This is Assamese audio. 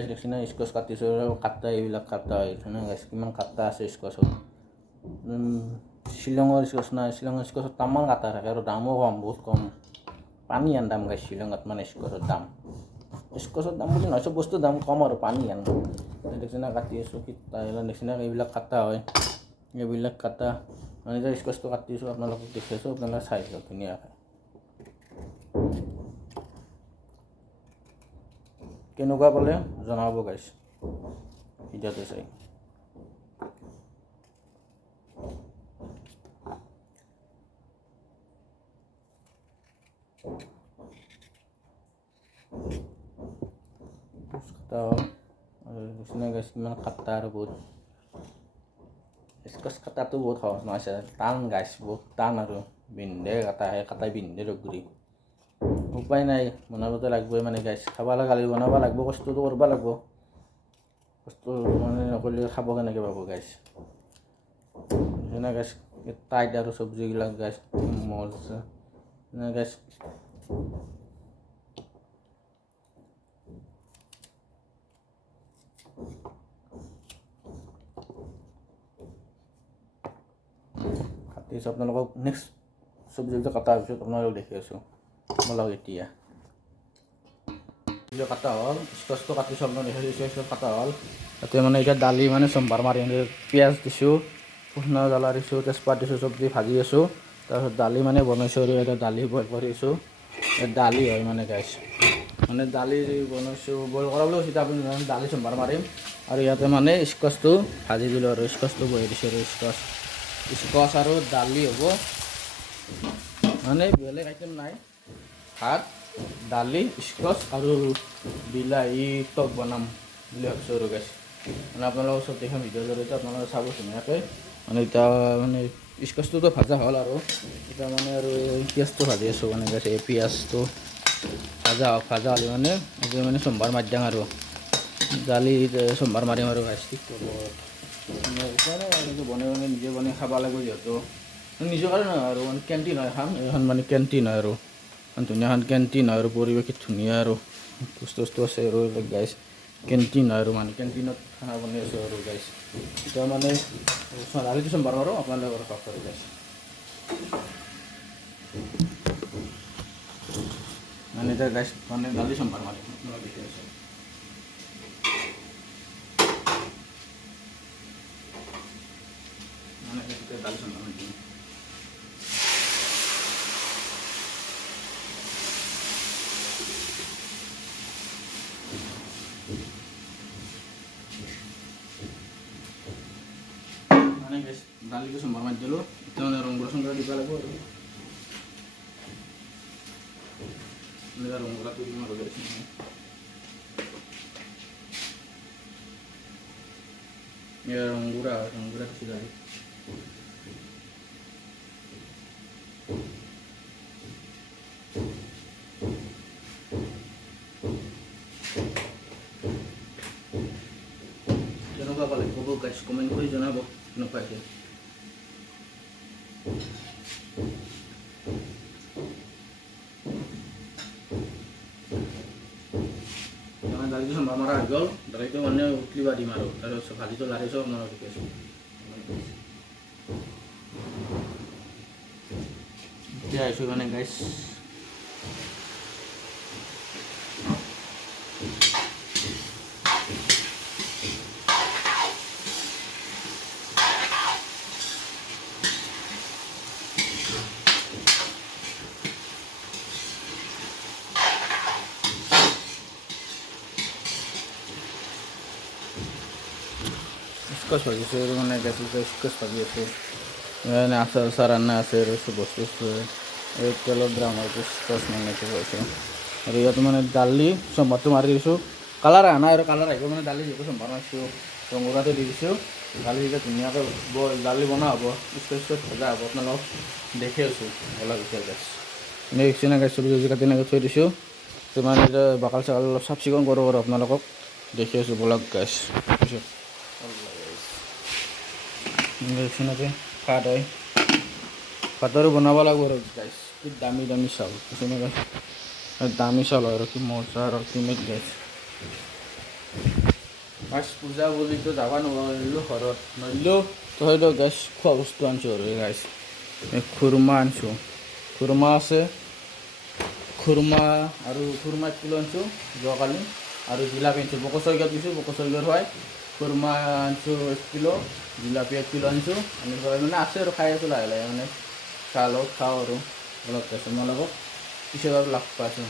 দেখছি না স্কচ কাটিছোঁ কাটা এইবিলাক কাটা না গাইছ কিমান কাটা আছে স্কচত শ্বিলঙৰ স্কচ নাই শ্বিলঙৰ স্কচত তামান কাটা থাকে আৰু দামো কম বহুত কম পানী আন দাম গাইছ শ্বিলঙত মানে স্কচৰ দাম বুলি নহয় চব বস্তুৰ দাম কম আৰু পানী আন দেখছি না কাটি আছোঁ কিতা দেখছি না এইবিলাক কাটা হয় এইবিলাক কাটা মানে যে স্কচটো কাটিছোঁ আপোনালোকক দেখি আছোঁ আপোনালোকে চাই লওক ধুনীয়াকৈ কেনেকুৱা পালে জনাব গাইছ ভিডিঅ'টো চাই কাটা আৰু নিচিনা গাইছ কিমান কাটা আৰু বহুত স্কচ কাটাটো বহুত সহজ নহয় টান গাইছ বহুত টান আৰু বিন্ধে কাটাই বিন্ধে ৰগুৰি উপায় নাই বনাবতো লাগবই মানে গাইছ খাব লাগি বনাব লাগব কষ্টটো কৰিব লাগব কষ্ট মানে নকৰিলে খাব কেনেকৈ পাব গাইছ যেনে গাইছ টাইট আৰু চব্জিবিলাক গাইছ মজা যেনে গাইছ কাটিছোঁ আপোনালোকক নেক্সট চব্জিবিলাক কটাৰ পিছত আপোনালোকক দেখি আছোঁ বলক এতিয়া কাটা হ'ল স্কচটো কাটিছোঁ আপোনালোক দেখি স্কচ কাটা হ'ল তাতে মানে এতিয়া দালি মানে চম্ভাৰ মাৰি পিঁয়াজ দিছোঁ পুদিনা জ্বলা দিছোঁ তেজপাত দিছোঁ চব্জি ভাজি আছোঁ তাৰপিছত দালি মানে বনাইছোঁ আৰু এতিয়া দালি বইল কৰিছোঁ দালি হয় মানে গাইছ মানে দালি বনাইছোঁ বইল কৰা বুলি কৈছোঁ আপুনি দালি চম্ভাৰ মাৰিম আৰু ইয়াতে মানে স্কচটো ভাজি দিলোঁ আৰু স্কচটো বহি দিছোঁ আৰু স্কচ আৰু দালি হ'ব মানে বেলেগ আইটেম নাই ভাত দালি স্কচ আৰু বিলাহী টক বনাম বুলি ভাবিছোঁ আৰু গাইছ মানে আপোনালোকৰ চব দেখাম ভিডিঅ'ৰ জৰিয়তে আপোনালোকে চাব ধুনীয়াকৈ মানে এতিয়া মানে স্কচটোতো ভাজা হ'ল আৰু এতিয়া মানে আৰু এই পিঁয়াজটো ভাজি আছোঁ মানে গাইছ এই পিঁয়াজটো ভাজা হ'লে মানে এতিয়া মানে চম্ভাৰ মাৰি দিম আৰু দালি চম্ভাৰ মাৰিম আৰু গাইছ ঠিক বনাই নিজে বনাই খাব লাগিব যিহেতু নিজৰ কাৰণে নহয় আৰু মানে কেণ্টিন হয় এখন মানে কেণ্টিন হয় আৰু ধুনীয়া এখন কেণ্টিন হয় আৰু পৰিৱেশ ধুনীয়া আৰু বস্তু আছে আৰু গাইছ কেণ্টিন হয় আৰু মানে কেণ্টিনত খানা বনাই আছোঁ আৰু গাইছ এতিয়া মানে দালিটো চম্ভাৰ মাৰোঁ আপোনালোকৰ কাপ কৰি গাইছ মানে এতিয়া গাইছ মানে দালি চম্ভাৰ মাৰিম আপোনালোক দেখি আছোঁ মানে দালি চম্ভাৰ মাৰিম মানে গাইছ দালিটো চম্ভাৰ মাৰি দিলোঁ এতিয়া মানে ৰংগুৰা চংগুৰা দিব লাগিব আৰু ৰংগুৰাটো দিম আৰু গাইছ ৰংগুৰা দিছোঁ দালি কেনেকুৱা পালে ক'ব গাইছ কমেণ্ট কৰি জনাব কেনেকুৱাকৈ দালিটো চম্ভাৰ মৰা হৈ গ'ল দালিটো মানে উতলিব দিম আৰু তাৰপিছত ভাজিটো লাৰিছোঁ আপোনালোক দেখিছোঁ এতিয়া আহিছোঁ মানে গাইছ স্কচ ভাজিছোঁ আৰু মানে গাইছ স্কচ ভাজি আছোঁ মানে আচাৰ আনা আছে আৰু চব বস্তু এই তেলৰ ড্ৰাম আৰু স্কচ মানে হৈছে আৰু ইয়াত মানে দালি চম্ভাৰটো মাৰি দিছোঁ কালাৰ অহা নাই আৰু কালাৰ আহিব মানে দালি যিহেতু চম্ভাৰ মাৰিছোঁ ৰঙুৰাটো দি দিছোঁ দালি যেতিয়া ধুনীয়াকৈ দালি বনোৱা হ'ব স্কচ ভজা হ'ব আপোনালোক দেখি আছোঁ অলপ এতিয়া গাইছ নেক্সট দিনা গাইছ চব্জি কাটি এনেকৈ থৈ দিছোঁ তো মানে এতিয়া বাকল চাকল অলপ চাফ চিকুণ কৰোঁ আৰু আপোনালোকক দেখি আছোঁ বলক গাইছ সেনেকৈ ভাত হয় ভাতৰো বনাব লাগিব আৰু গাইছ কি দামী চাউল দামী চাউল হয় আৰু কি মজা আৰু আল্টিমেট গাইছ গাছ পূজা বুলিতো যাব নোৱাৰিলোঁ ঘৰত নোৱাৰিলোঁ তথাপিতো গেছ খোৱা বস্তু আনিছোঁ আৰু গাইছ খুৰমা আনিছোঁ খুৰমা আছে খুৰমা আৰু খুৰমা 1 কিলো আনিছোঁ যোৱাকালি আৰু জিলাপি আনিছোঁ বকচৰিকাত দিছোঁ বকচৰিকাৰ হয় খুৰমা আনিছোঁ 1 কিলো জিলাপি 1 কিলো আনিছোঁ আনি পেলাই মানে আছে আৰু খাই আছোঁ লাহে লাহে মানে চাহ লগত খাওঁ আৰু অলপ আছে মই লগত পিছত আৰু লাভ পাইছোঁ